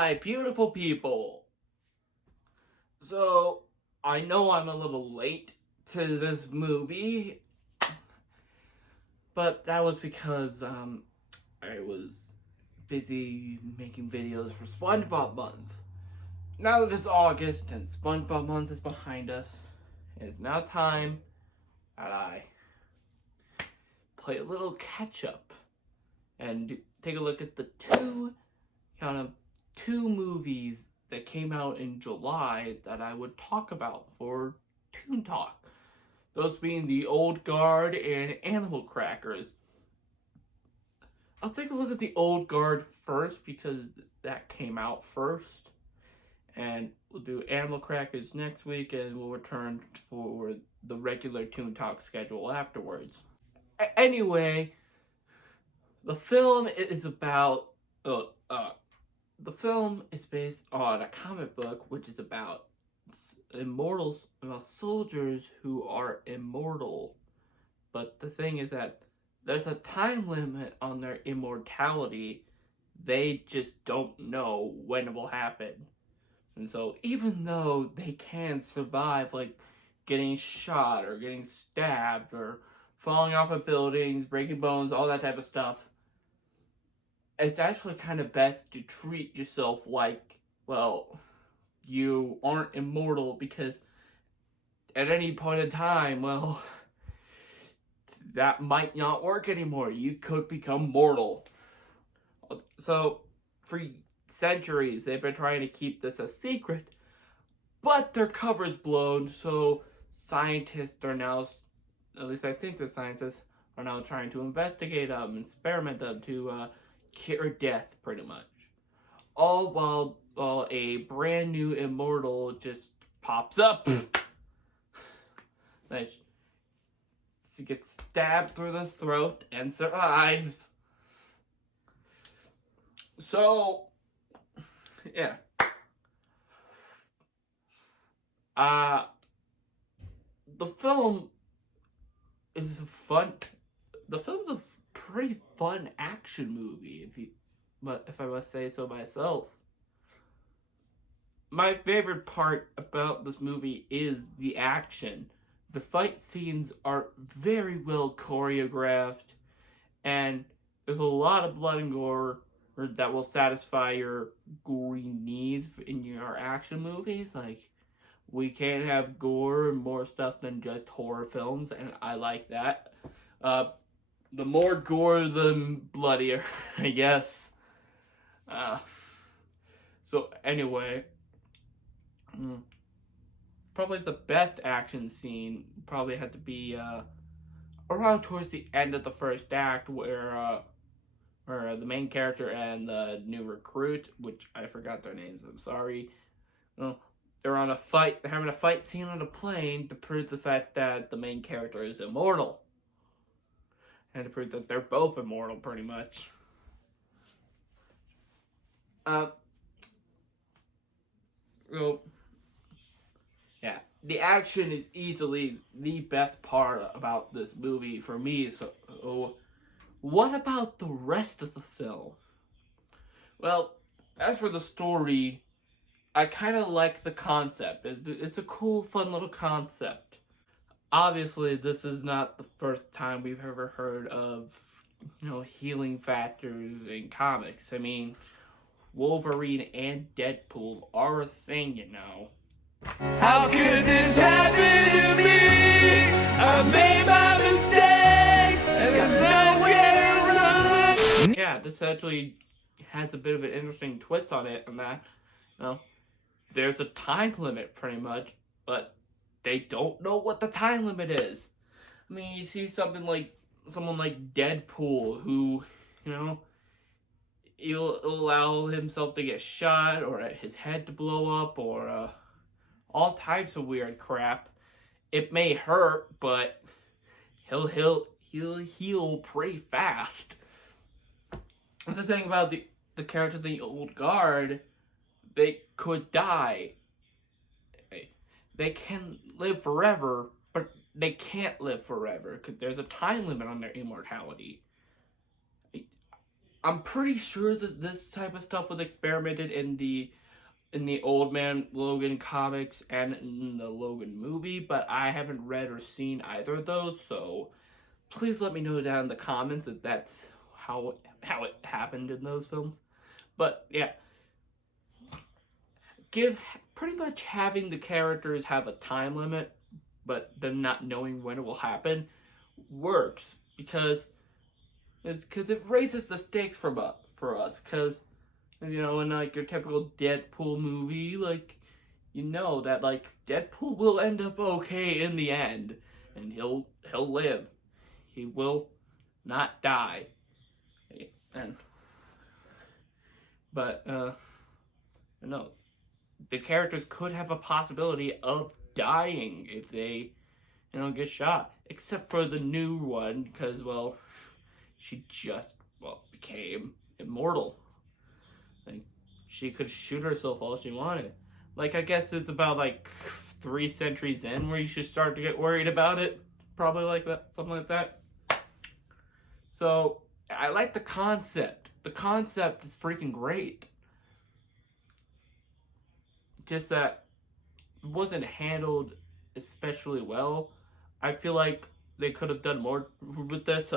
my beautiful people. So, I know I'm a little late to this movie, but that was because I was busy making videos for SpongeBob Month. Now that it's August and SpongeBob Month is behind us, it is now time that I play a little catch up and take a look at the two movies that came out in July that I would talk about for Toon Talk. Those being The Old Guard and Animal Crackers. I'll take a look at The Old Guard first because that came out first. And we'll do Animal Crackers next week and we'll return for the regular Toon Talk schedule afterwards. Anyway, the film is about the film is based on a comic book which is about immortals, about soldiers who are immortal. But the thing is that there's a time limit on their immortality. They just don't know when it will happen. And so even though they can survive, like getting shot or getting stabbed or falling off of buildings, breaking bones, all that type of stuff, it's actually kind of best to treat yourself like, well, you aren't immortal because at any point in time, well, that might not work anymore. You could become mortal. So, for centuries, they've been trying to keep this a secret, but their cover's blown, so scientists are now, at least I think the scientists, are now trying to investigate them, experiment them to cure death, pretty much. All while a brand new immortal just pops up. She gets stabbed through the throat and survives. So, yeah. The film is fun. The film's a pretty fun action movie, if I must say so myself. My favorite part about this movie is the action. The fight scenes are very well choreographed, and there's a lot of blood and gore that will satisfy your gory needs in your action movies. Like, we can't have gore and more stuff than just horror films, and I like that. The more gore, the bloodier, I guess. So anyway, probably the best action scene probably had to be around towards the end of the first act, where the main character and the new recruit, which I forgot their names, I'm sorry. They're on they're having a fight scene on a plane to prove the fact that the main character is immortal. And to prove that they're both immortal, pretty much. Well, yeah, the action is easily the best part about this movie for me. So, what about the rest of the film? Well, as for the story, I kind of like the concept. It's a cool, fun little concept. Obviously, this is not the first time we've ever heard of, healing factors in comics. I mean, Wolverine and Deadpool are a thing, How could this happen to me? I made my mistakes, and there's nowhere to run. Yeah, this actually has a bit of an interesting twist on it, and that, there's a time limit, pretty much, but they don't know what the time limit is. I mean, you see someone like Deadpool, who, he'll allow himself to get shot, or his head to blow up, or all types of weird crap. It may hurt, but he'll heal pretty fast. And the thing about the character of the Old Guard, they could die. They can live forever, but they can't live forever because there's a time limit on their immortality. I'm pretty sure that this type of stuff was experimented in the Old Man Logan comics and in the Logan movie, but I haven't read or seen either of those, so please let me know down in the comments if that's how it happened in those films. But yeah, pretty much having the characters have a time limit, but them not knowing when it will happen, works because it raises the stakes for us. Because you know, in like your typical Deadpool movie, like you know that like Deadpool will end up okay in the end, and he'll live. He will not die. And but no, the characters could have a possibility of dying if they, you know, get shot. Except for the new one, because well, she just became immortal. Like she could shoot herself all she wanted. Like I guess it's about like 3 centuries in where you should start to get worried about it. Probably like that, something like that. So I like the concept. The concept is freaking great. Just that it wasn't handled especially well. I feel like they could have done more with this.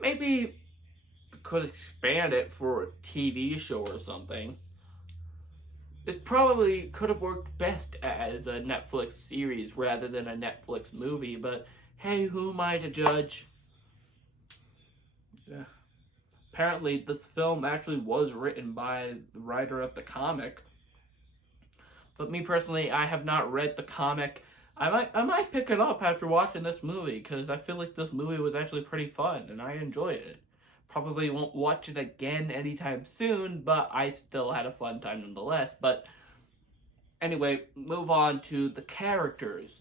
Maybe could expand it for a TV show or something. It probably could have worked best as a Netflix series rather than a Netflix movie, but hey, who am I to judge? Yeah. Apparently, this film actually was written by the writer of the comic. But me personally, I have not read the comic. I might pick it up after watching this movie because I feel like this movie was actually pretty fun and I enjoyed it. Probably won't watch it again anytime soon, but I still had a fun time nonetheless. But anyway, move on to the characters.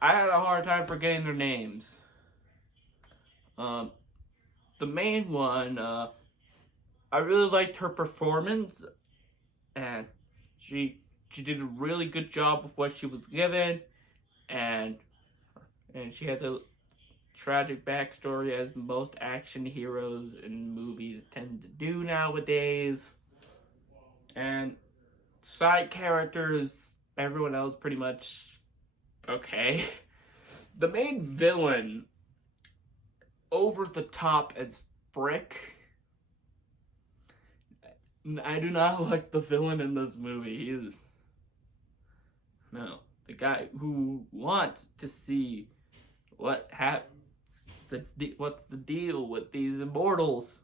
I had a hard time forgetting their names. The main one, I really liked her performance, and she did a really good job with what she was given, and she had a tragic backstory as most action heroes in movies tend to do nowadays. And side characters, everyone else pretty much okay. The main villain, over the top as frick. I do not like the villain in this movie. No, the guy who wants to see what's the deal with these immortals.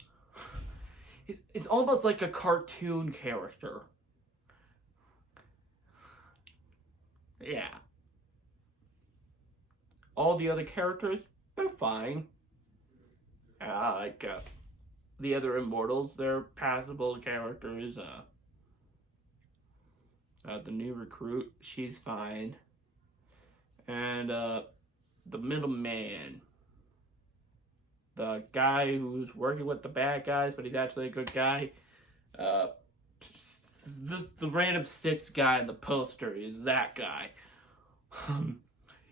It's almost like a cartoon character. Yeah. All the other characters, they're fine. The other immortals, they're passable characters. The new recruit, she's fine. And the middleman, the guy who's working with the bad guys, but he's actually a good guy. The random 6 guy in the poster is that guy.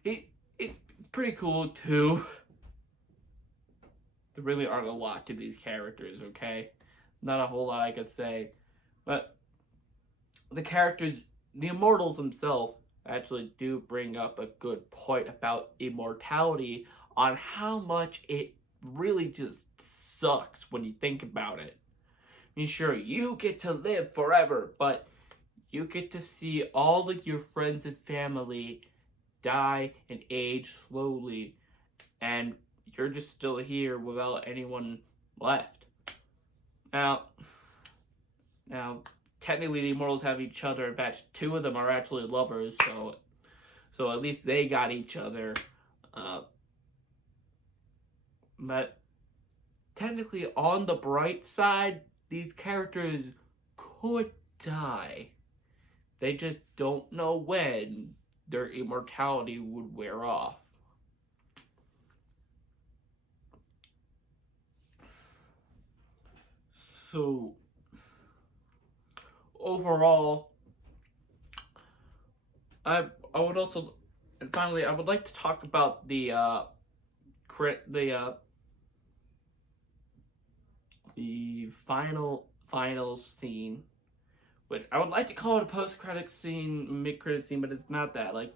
It's pretty cool too. There really aren't a lot to these characters, okay? Not a whole lot I could say. But the characters, the immortals themselves, actually do bring up a good point about immortality on how much it really just sucks when you think about it. I mean, sure, you get to live forever, but you get to see all of your friends and family die and age slowly, and you're just still here without anyone left. Now, technically the immortals have each other. In fact, 2 of them are actually lovers, so at least they got each other. But technically, on the bright side, these characters could die. They just don't know when their immortality would wear off. So, overall, I would also, and finally, I would like to talk about the the final scene, which I would like to call it a post-credit scene, mid-credit scene, but it's not that. Like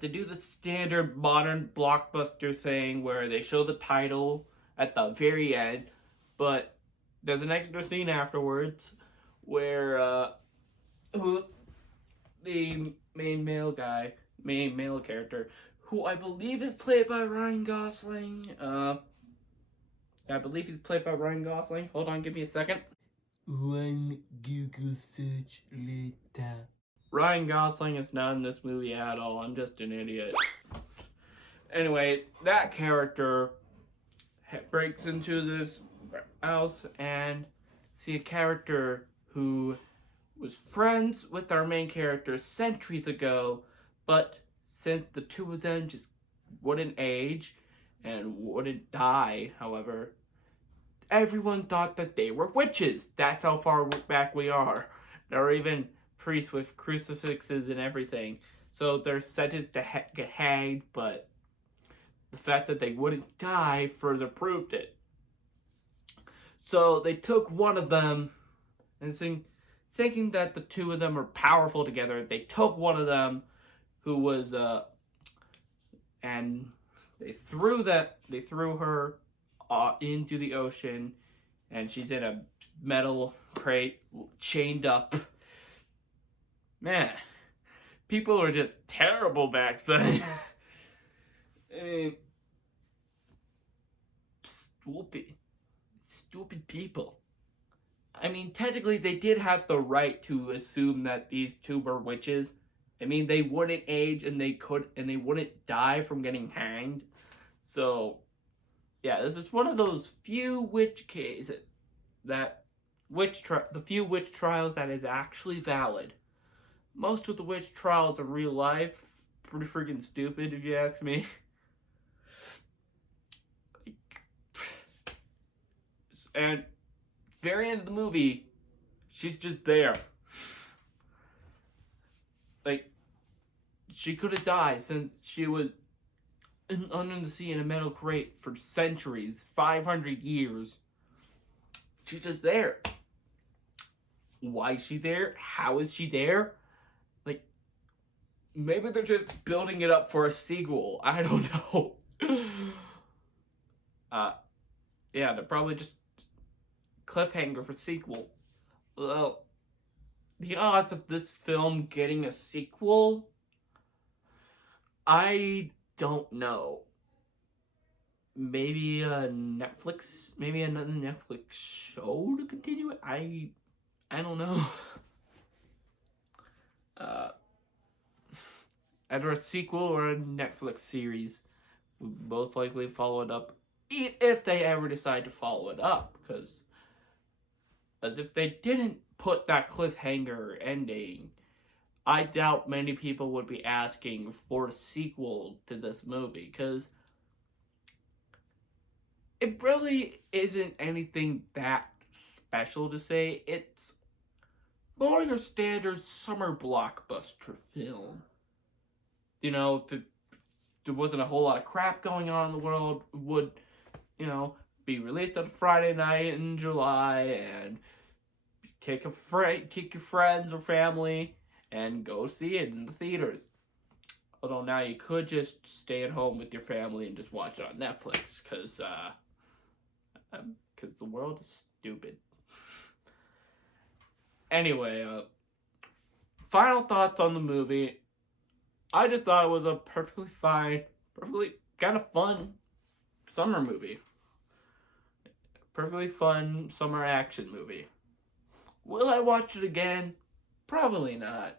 they do the standard modern blockbuster thing where they show the title at the very end, but there's an extra scene afterwards where the main male character, who I believe is played by Ryan Gosling. I believe he's played by Ryan Gosling. Hold on, give me a second. One Google search later. Ryan Gosling is not in this movie at all. I'm just an idiot. Anyway, that character breaks into this house and see a character who was friends with our main character centuries ago, but since the two of them just wouldn't age and wouldn't die, however, everyone thought that they were witches. That's how far back we are. There are even priests with crucifixes and everything. So they're sentenced to get hanged, but the fact that they wouldn't die further proved it. So they took one of them, and thinking that the two of them are powerful together, they took one of them who was, and they threw her into the ocean, and she's in a metal crate chained up. Man, people were just terrible back then. I mean, stupid people. I mean, technically they did have the right to assume that these two were witches. I mean, they wouldn't age and they wouldn't die from getting hanged. So, yeah, this is one of those few witch cases the few witch trials that is actually valid. Most of the witch trials in real life, pretty freaking stupid if you ask me. And very end of the movie, she's just there. Like, she could have died since she was under the sea in a metal crate for centuries, 500 years. She's just there. Why is she there? How is she there? Like, maybe they're just building it up for a sequel. I don't know. Yeah, they're probably just cliffhanger for sequel. Well, the odds of this film getting a sequel, I don't know. Maybe another Netflix show to continue it. I don't know. Either a sequel or a Netflix series would most likely follow it up, if they ever decide to follow it up, because as if they didn't put that cliffhanger ending, I doubt many people would be asking for a sequel to this movie, because it really isn't anything that special to say. It's more your standard summer blockbuster film. You know, if there wasn't a whole lot of crap going on in the world, would, you know, be released on a Friday night in July, and kick your friends or family and go see it in the theaters. Although now you could just stay at home with your family and just watch it on Netflix, because the world is stupid. Anyway, final thoughts on the movie. I just thought it was a perfectly fine, perfectly kind of fun summer movie. Perfectly fun summer action movie. Will I watch it again? Probably not.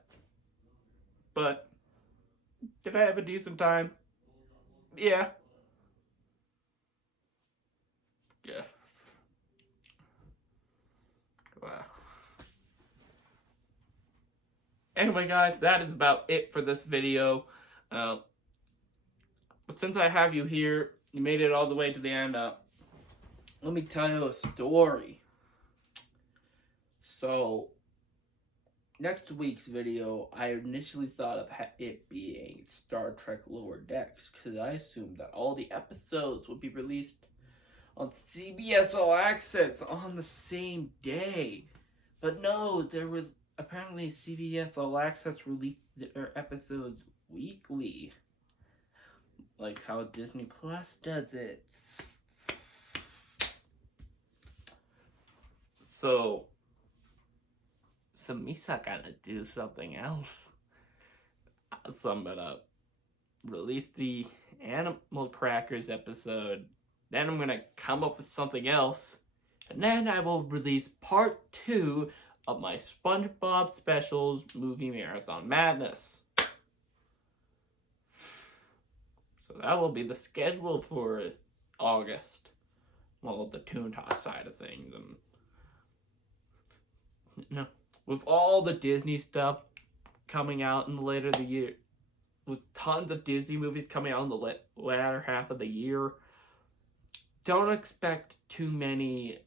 But did I have a decent time? Yeah. Yeah. Wow. Anyway, guys, that is about it for this video. But since I have you here, you made it all the way to the end, let me tell you a story. So, next week's video, I initially thought of it being Star Trek Lower Decks, because I assumed that all the episodes would be released on CBS All Access on the same day. But no, there was apparently CBS All Access released their episodes weekly. Like how Disney Plus does it. So Misa gotta do something else. So I'm gonna release the Animal Crackers episode. Then I'm gonna come up with something else. And then I will release part 2 of my SpongeBob Specials Movie Marathon Madness. So that will be the schedule for August. Well, the Toon Talk side of things. With all the Disney stuff coming out in the later of the year, with tons of Disney movies coming out in the latter half of the year, don't expect too many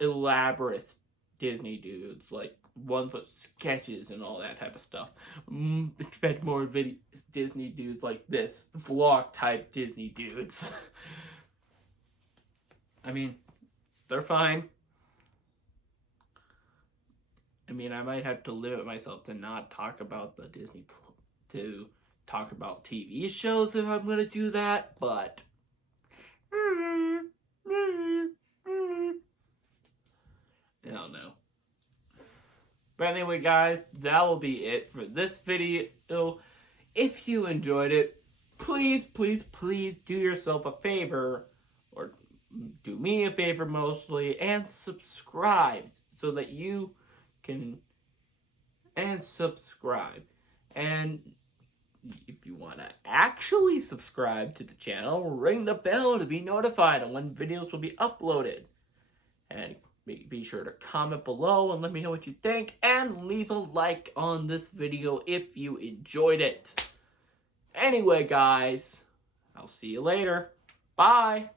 elaborate Disney dudes, like ones with sketches and all that type of stuff. Expect more Disney dudes like this, vlog type Disney dudes. I mean, they're fine. I mean, I might have to limit myself to not talk about the Disney, to talk about TV shows if I'm going to do that, but I don't know. But anyway, guys, that will be it for this video. If you enjoyed it, please, please, please do yourself a favor, or do me a favor mostly, and subscribe so that you can, and subscribe. And if you want to actually subscribe to the channel, ring the bell to be notified on when videos will be uploaded. And be sure to comment below and let me know what you think, and leave a like on this video if you enjoyed it. Anyway, guys, I'll see you later. Bye.